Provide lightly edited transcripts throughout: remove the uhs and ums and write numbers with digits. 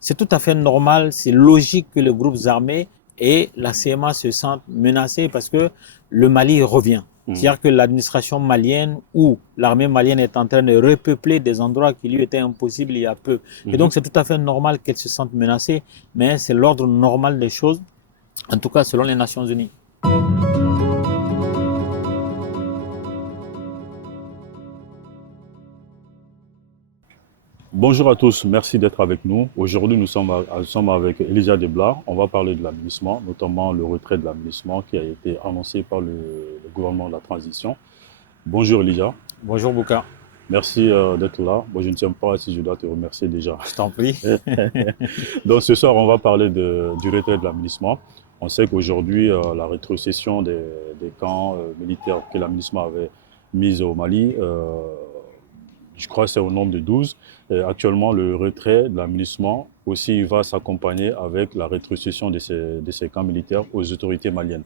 c'est tout à fait normal, c'est logique que les groupes armés et la CMA se sentent menacés parce que le Mali revient. C'est-à-dire que l'administration malienne ou l'armée malienne est en train de repeupler des endroits qui lui étaient impossibles il y a peu. Et donc, c'est tout à fait normal qu'elle se sente menacée, mais c'est l'ordre normal des choses, en tout cas selon les Nations Unies. Bonjour à tous, merci d'être avec nous. Aujourd'hui, nous sommes avec Elijah Deblar. On va parler de l'aménagement, notamment le retrait de l'aménagement qui a été annoncé par le gouvernement de la transition. Bonjour Elijah. Bonjour Bouka. Merci d'être là. Bon, je ne sais pas si je dois te remercier déjà. Je t'en prie. Donc ce soir, on va parler du retrait de l'aménagement. On sait qu'aujourd'hui, la rétrocession des camps militaires que l'aménagement avait mis au Mali, je crois que c'est au nombre de 12. Et actuellement, le retrait de l'aménagement aussi va s'accompagner avec la rétrocession de ces camps militaires aux autorités maliennes.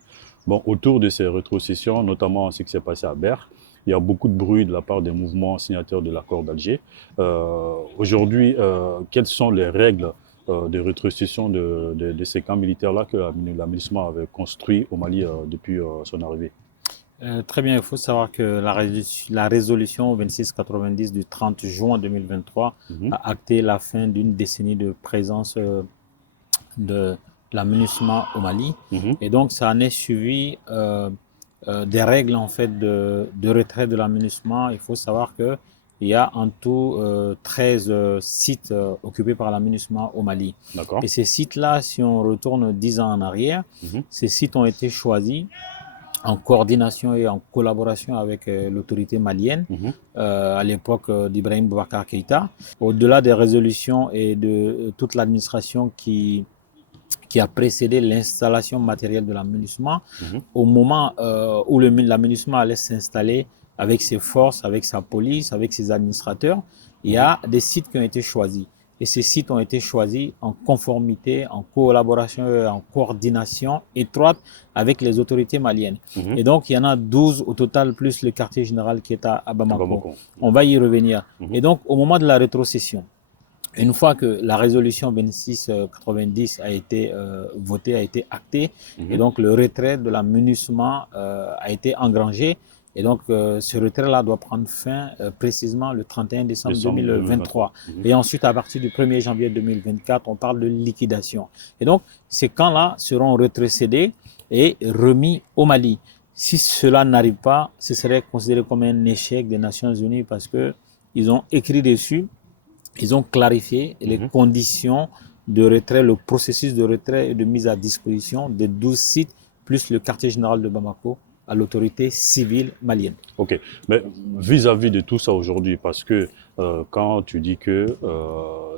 Bon, autour de ces rétrocessions, notamment ce qui s'est passé à Berre, il y a beaucoup de bruit de la part des mouvements signataires de l'accord d'Alger. Aujourd'hui, quelles sont les règles de rétrocession de ces camps militaires-là que l'aménagement avait construit au Mali depuis son arrivée? Très bien, il faut savoir que la résolution 2690 du 30 juin 2023 a acté la fin d'une décennie de présence de l'aménagement au Mali. Et donc, ça en est suivi des règles en fait de retrait de l'aménagement. Il faut savoir que il y a en tout 13 sites occupés par l'aménagement au Mali. Et ces sites-là, si on retourne 10 ans en arrière, ces sites ont été choisis en coordination et en collaboration avec l'autorité malienne à l'époque d'Ibrahim Boubacar Keïta. Au-delà des résolutions et de toute l'administration qui a précédé l'installation matérielle de l'aménagement, au moment où l'aménagement allait s'installer avec ses forces, avec sa police, avec ses administrateurs, il y a des sites qui ont été choisis. Et ces sites ont été choisis en conformité, en collaboration et en coordination étroite avec les autorités maliennes. Et donc, il y en a 12 au total, plus le quartier général qui est à Bamako. On va y revenir. Et donc, au moment de la rétrocession, une fois que la résolution 2690 a été votée, a été actée, et donc le retrait de l'aménagement a été engrangé, et donc ce retrait-là doit prendre fin précisément le 31 décembre 2023. Et ensuite, à partir du 1er janvier 2024, on parle de liquidation. Et donc, ces camps-là seront rétrocédés et remis au Mali. Si cela n'arrive pas, ce serait considéré comme un échec des Nations Unies parce qu'ils ont écrit dessus. Ils ont clarifié les conditions de retrait, le processus de retrait et de mise à disposition des 12 sites, plus le quartier général de Bamako, à l'autorité civile malienne. Ok, mais vis-à-vis de tout ça aujourd'hui, parce que quand tu dis que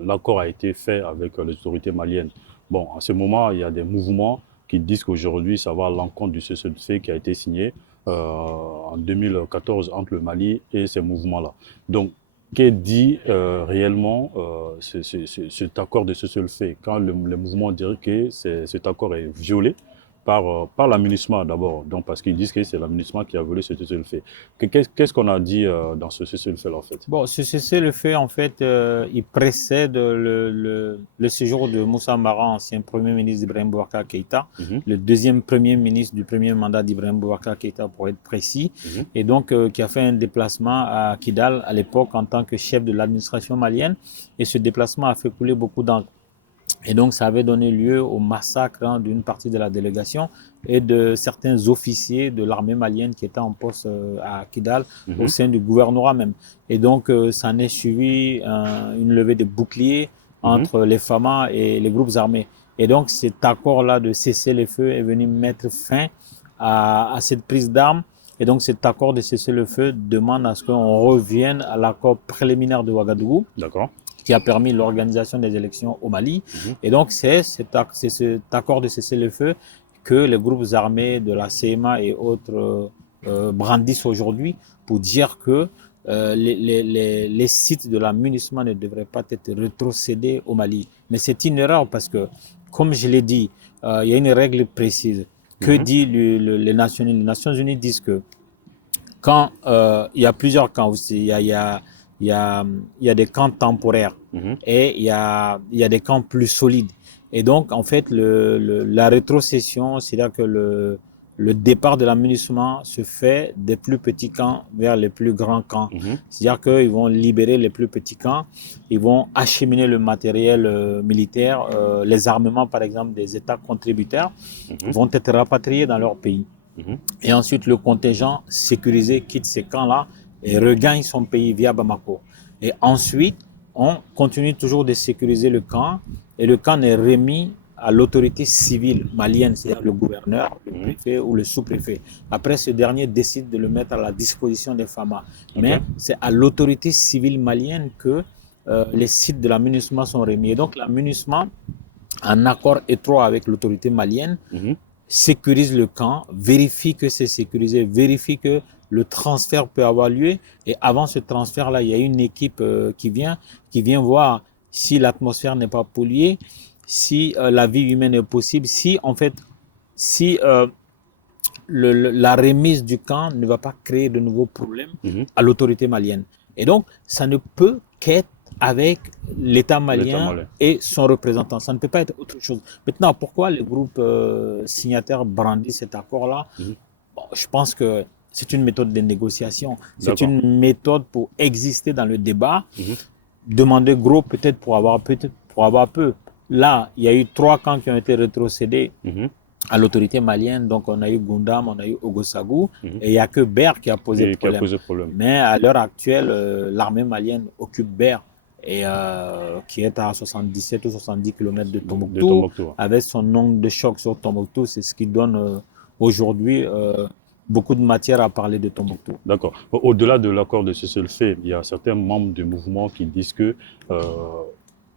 l'accord a été fait avec les autorités maliennes, bon, à ce moment, il y a des mouvements qui disent qu'aujourd'hui, ça va à l'encontre du cessez-le-feu qui a été signé en 2014 entre le Mali et ces mouvements-là. Donc, qu'est dit réellement cet accord de cessez-le-feu quand les mouvements diraient que cet accord est violé par l'aménagement d'abord, donc parce qu'ils disent que c'est l'aménagement qui a violé ce cessez-le-feu. Qu'est-ce qu'on a dit dans ce cessez-le-feu en fait? Bon, ce cessez-le-feu en fait, il précède le séjour de Moussa Mara, ancien premier ministre d'Ibrahim Boubacar Keïta, le deuxième premier ministre du premier mandat d'Ibrahim Boubacar Keïta pour être précis, et donc qui a fait un déplacement à Kidal à l'époque en tant que chef de l'administration malienne, et ce déplacement a fait couler beaucoup d'encre. Et donc, ça avait donné lieu au massacre d'une partie de la délégation et de certains officiers de l'armée malienne qui étaient en poste à Kidal, au sein du gouvernorat même. Et donc, ça en est suivi une levée de boucliers entre les FAMA et les groupes armés. Et donc, cet accord-là de cessez-le-feu est venu mettre fin à cette prise d'armes. Et donc, cet accord de cessez-le-feu demande à ce qu'on revienne à l'accord préliminaire de Ouagadougou. D'accord. Qui a permis l'organisation des élections au Mali. Et donc, c'est cet accord de cessez-le-feu que les groupes armés de la CMA et autres brandissent aujourd'hui pour dire que les sites de l'aménagement ne devraient pas être rétrocédés au Mali. Mais c'est une erreur parce que, comme je l'ai dit, il y a une règle précise. Que dit les Nations Unies? Les Nations Unies disent que quand il y a plusieurs camps aussi, il y a il y a des camps temporaires et il y a des camps plus solides. Et donc, en fait, la rétrocession, c'est-à-dire que le départ de la MINUSMA se fait des plus petits camps vers les plus grands camps. C'est-à-dire qu'ils vont libérer les plus petits camps, ils vont acheminer le matériel militaire, les armements, par exemple, des États contributeurs vont être rapatriés dans leur pays. Et ensuite, le contingent sécurisé quitte ces camps-là et regagne son pays via Bamako. Et ensuite, on continue toujours de sécuriser le camp et le camp est remis à l'autorité civile malienne, c'est-à-dire le gouverneur, le préfet ou le sous-préfet. Après, ce dernier décide de le mettre à la disposition des FAMA. Mais c'est à l'autorité civile malienne que les sites de la MINUSMA sont remis. Et donc, la MINUSMA, en accord étroit avec l'autorité malienne, sécurise le camp, vérifie que c'est sécurisé, vérifie que le transfert peut avoir lieu. Et avant ce transfert-là, il y a une équipe qui vient voir si l'atmosphère n'est pas polluée, si la vie humaine est possible, si en fait, si la remise du camp ne va pas créer de nouveaux problèmes à l'autorité malienne. Et donc, ça ne peut qu'être avec l'État malien et son représentant. Ça ne peut pas être autre chose. Maintenant, pourquoi les groupes signataires brandissent cet accord-là? Bon, je pense que c'est une méthode de négociation. C'est une méthode pour exister dans le débat. Demander gros peut-être pour avoir peu. Là, il y a eu 3 camps qui ont été rétrocédés à l'autorité malienne. Donc, on a eu Gundam, on a eu Ogosagou, et il n'y a que Ber qui a posé problème. Mais à l'heure actuelle, l'armée malienne occupe Ber, et qui est à 77 ou 70 km de Tombouctou, avec son nombre de chocs sur Tombouctou. C'est ce qui donne aujourd'hui beaucoup de matière à parler de Tombouctou. D'accord. Au-delà de l'accord de cessez-le-feu, il y a certains membres du mouvement qui disent que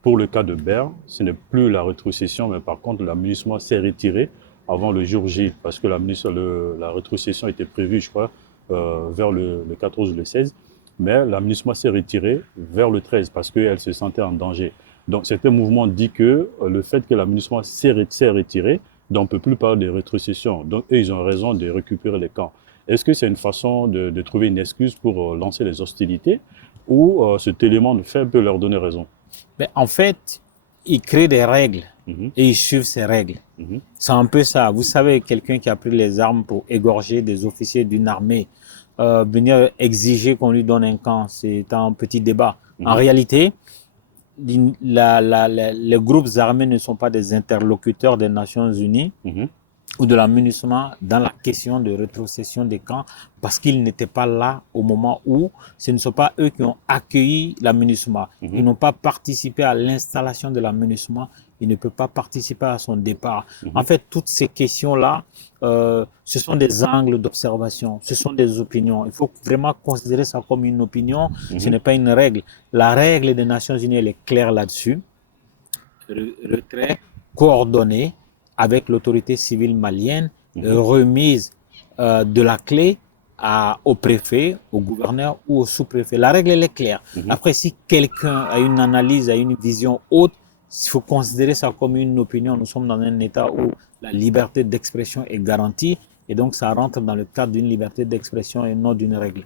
pour le cas de Ber, ce n'est plus la rétrocession, mais par contre, la MINUSMA s'est retirée avant le jour J, parce que la rétrocession était prévue, je crois, vers le 14 ou le 16, mais la MINUSMA s'est retirée vers le 13 parce qu'elle se sentait en danger. Donc, certains mouvements disent que le fait que la MINUSMA s'est retirée, donc on ne peut plus parler de rétrocession. Donc, eux, ils ont raison de récupérer les camps. Est-ce que c'est une façon de trouver une excuse pour lancer les hostilités, ou cet élément de fait peut leur donner raison? Mais en fait, ils créent des règles et ils suivent ces règles. C'est un peu ça. Vous savez, quelqu'un qui a pris les armes pour égorger des officiers d'une armée, venir exiger qu'on lui donne un camp, c'est un petit débat. En réalité, les groupes armés ne sont pas des interlocuteurs des Nations Unies ou de la MINUSMA dans la question de rétrocession des camps, parce qu'ils n'étaient pas là au moment où ce ne sont pas eux qui ont accueilli la MINUSMA. Ils n'ont pas participé à l'installation de la MINUSMA, ils ne peuvent pas participer à son départ. En fait, toutes ces questions-là, ce sont des angles d'observation, ce sont des opinions. Il faut vraiment considérer ça comme une opinion, ce n'est pas une règle. La règle des Nations Unies, elle est claire là-dessus. Retrait coordonné avec l'autorité civile malienne, remise de la clé au préfet, au gouverneur ou au sous-préfet. La règle, elle est claire. Après, si quelqu'un a une analyse, a une vision haute, il faut considérer ça comme une opinion. Nous sommes dans un état où la liberté d'expression est garantie, et donc ça rentre dans le cadre d'une liberté d'expression et non d'une règle.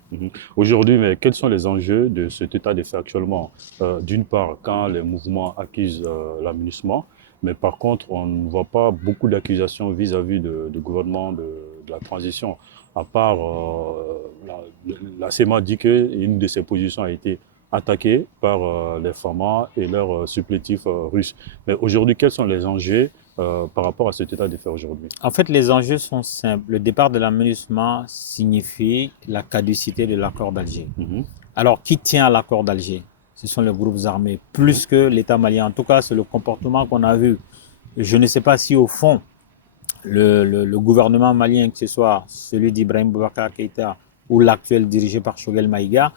Aujourd'hui, mais quels sont les enjeux de cet état de fait actuellement? D'une part, quand les mouvements accusent la MINUSMA, mais par contre, on ne voit pas beaucoup d'accusations vis-à-vis du gouvernement de la transition. À part, la CEMA dit qu'une de ses positions a été attaquée par les FAMA et leurs supplétifs russes. Mais aujourd'hui, quels sont les enjeux par rapport à cet état de fait aujourd'hui? En fait, les enjeux sont simples. Le départ de la MINUSMA signifie la caducité de l'accord d'Alger. Alors, qui tient à l'accord d'Alger? Ce sont les groupes armés, plus que l'État malien. En tout cas, c'est le comportement qu'on a vu. Je ne sais pas si au fond, le gouvernement malien, que ce soit celui d'Ibrahim Boubacar Keïta ou l'actuel dirigé par Choguel Maïga,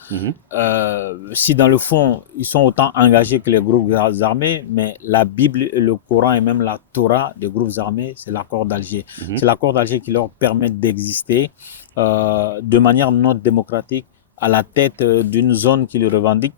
si dans le fond, ils sont autant engagés que les groupes armés, mais la Bible, le Coran et même la Torah des groupes armés, c'est l'accord d'Alger. C'est l'accord d'Alger qui leur permet d'exister de manière non démocratique à la tête d'une zone qui le revendique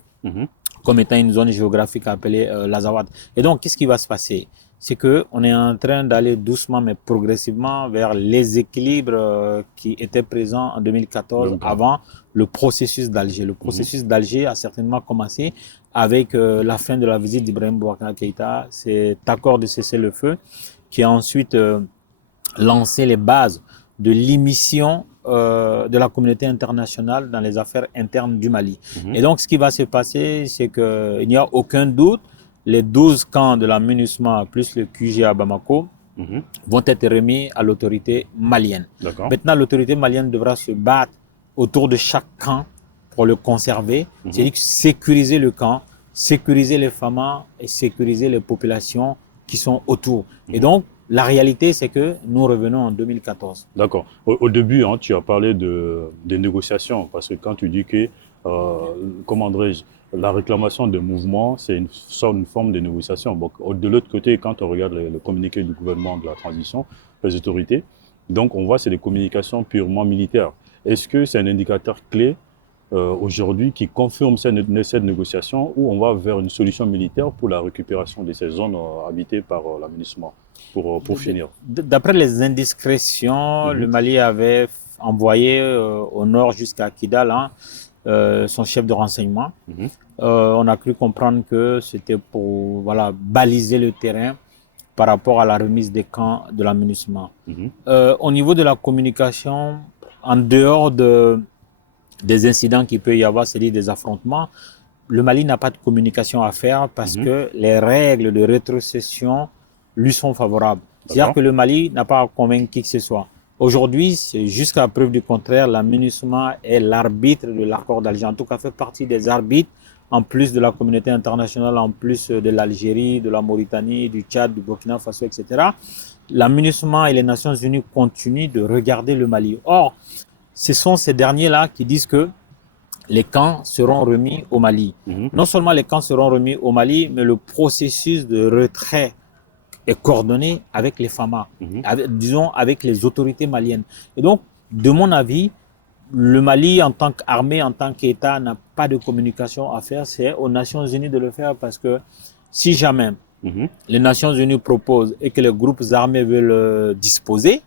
comme étant une zone géographique appelée l'Azawad. Et donc, qu'est-ce qui va se passer? C'est qu'on est en train d'aller doucement mais progressivement vers les équilibres qui étaient présents en 2014 avant le processus d'Alger. Le processus d'Alger a certainement commencé avec la fin de la visite d'Ibrahim Boubacar Keïta, cet accord de cessez-le-feu qui a ensuite lancé les bases de l'émission de la communauté internationale dans les affaires internes du Mali. Et donc, ce qui va se passer, c'est qu'il n'y a aucun doute, les 12 camps de la MINUSMA plus le QG à Bamako vont être remis à l'autorité malienne. Maintenant, l'autorité malienne devra se battre autour de chaque camp pour le conserver, c'est-à-dire sécuriser le camp, sécuriser les FAMA et sécuriser les populations qui sont autour. Et donc, la réalité, c'est que nous revenons en 2014. D'accord. Au début, hein, tu as parlé des négociations, parce que quand tu dis que, comment dirais-je, la réclamation de mouvement, c'est une forme de négociation. Donc, de l'autre côté, quand on regarde le communiqué du gouvernement de la transition, les autorités, donc on voit c'est des communications purement militaires. Est-ce que c'est un indicateur clé aujourd'hui qui confirme cette négociation où on va vers une solution militaire pour la récupération de ces zones habitées par la MINUSMA pour finir? D'après les indiscrétions, le Mali avait envoyé au nord jusqu'à Kidal son chef de renseignement. On a cru comprendre que c'était pour baliser le terrain par rapport à la remise des camps de la MINUSMA. Au niveau de la communication, en dehors des incidents qu'il peut y avoir, c'est-à-dire des affrontements, le Mali n'a pas de communication à faire parce que les règles de rétrocession lui sont favorables. C'est-à-dire que le Mali n'a pas à convaincre qui que ce soit. Aujourd'hui, jusqu'à preuve du contraire, la MINUSMA est l'arbitre de l'accord d'Alger. En tout cas, fait partie des arbitres, en plus de la communauté internationale, en plus de l'Algérie, de la Mauritanie, du Tchad, du Burkina Faso, etc. La MINUSMA et les Nations Unies continuent de regarder le Mali. Or, ce sont ces derniers-là qui disent que les camps seront remis au Mali. Non seulement les camps seront remis au Mali, mais le processus de retrait est coordonné avec les FAMA, disons avec les autorités maliennes. Et donc, de mon avis, le Mali en tant qu'armée, en tant qu'État, n'a pas de communication à faire. C'est aux Nations Unies de le faire parce que si jamais les Nations Unies proposent et que les groupes armés veulent disposer,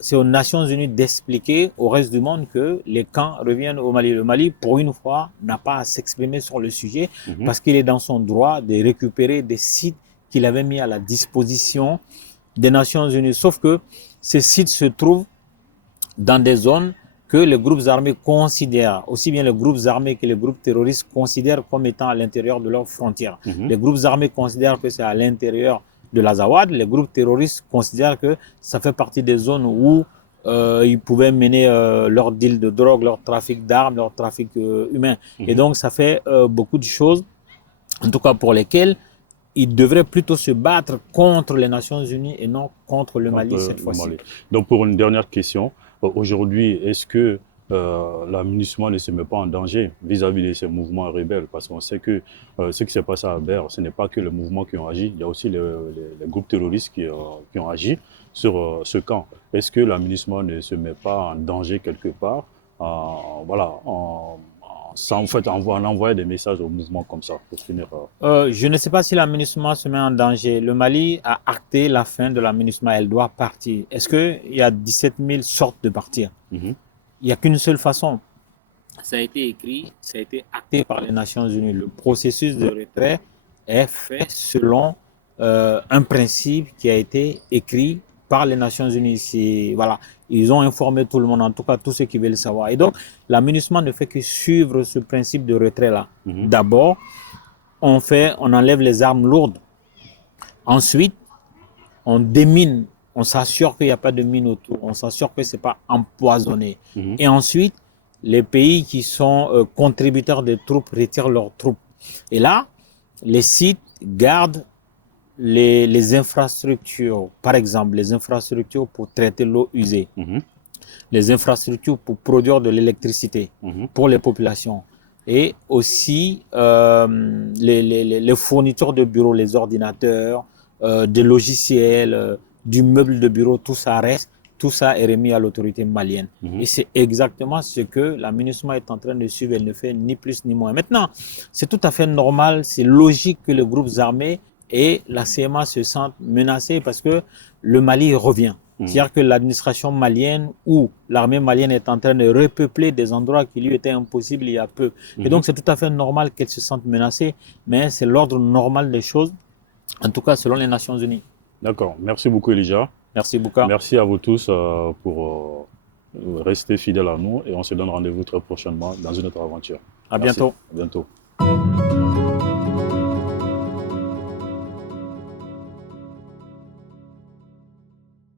c'est aux Nations Unies d'expliquer au reste du monde que les camps reviennent au Mali. Le Mali, pour une fois, n'a pas à s'exprimer sur le sujet parce qu'il est dans son droit de récupérer des sites qu'il avait mis à la disposition des Nations Unies. Sauf que ces sites se trouvent dans des zones que les groupes armés considèrent, aussi bien les groupes armés que les groupes terroristes considèrent comme étant à l'intérieur de leurs frontières. Les groupes armés considèrent que c'est à l'intérieur de l'Azawad, les groupes terroristes considèrent que ça fait partie des zones où ils pouvaient mener leur deal de drogue, leur trafic d'armes, leur trafic humain. Et donc ça fait beaucoup de choses, en tout cas pour lesquelles ils devraient plutôt se battre contre les Nations Unies et non contre le Mali cette fois-ci. Donc pour une dernière question, aujourd'hui, est-ce que la MINUSMA ne se met pas en danger vis-à-vis de ces mouvements rebelles? Parce qu'on sait que ce qui s'est passé à Ber, ce n'est pas que les mouvements qui ont agi, il y a aussi les groupes terroristes qui ont agi sur ce camp. Est-ce que la MINUSMA ne se met pas en danger quelque part en envoyant des messages aux mouvements comme ça, pour finir. Je ne sais pas si la MINUSMA se met en danger. Le Mali a acté la fin de la MINUSMA, elle doit partir. Est-ce qu'il y a 17 000 sortes de partir? Il n'y a qu'une seule façon. Ça a été écrit, ça a été acté par les Nations Unies. Le processus de retrait est fait selon un principe qui a été écrit par les Nations Unies. Voilà. Ils ont informé tout le monde, en tout cas tous ceux qui veulent savoir. Et donc, la MINUSMA ne fait que suivre ce principe de retrait-là. D'abord, on enlève les armes lourdes. Ensuite, on démine, on s'assure qu'il n'y a pas de mine autour, on s'assure que ce n'est pas empoisonné. Et ensuite, les pays qui sont contributeurs des troupes retirent leurs troupes. Et là, les sites gardent les infrastructures, par exemple, les infrastructures pour traiter l'eau usée, les infrastructures pour produire de l'électricité pour les populations, et aussi les fournitures de bureaux, les ordinateurs, des logiciels, du meuble de bureau, tout ça reste. tout ça est remis à l'autorité malienne. Et c'est exactement ce que la MINUSMA est en train de suivre. Elle ne fait ni plus ni moins. Maintenant, c'est tout à fait normal, c'est logique que les groupes armés et la CMA se sentent menacés parce que le Mali revient. C'est-à-dire que l'administration malienne ou l'armée malienne est en train de repeupler des endroits qui lui étaient impossibles il y a peu. Et donc, c'est tout à fait normal qu'elle se sente menacée, mais c'est l'ordre normal des choses, en tout cas selon les Nations Unies. D'accord. Merci beaucoup, Elijah. Merci Bouka. Merci à vous tous pour rester fidèles à nous et on se donne rendez-vous très prochainement dans une autre aventure. À Merci. bientôt. À bientôt.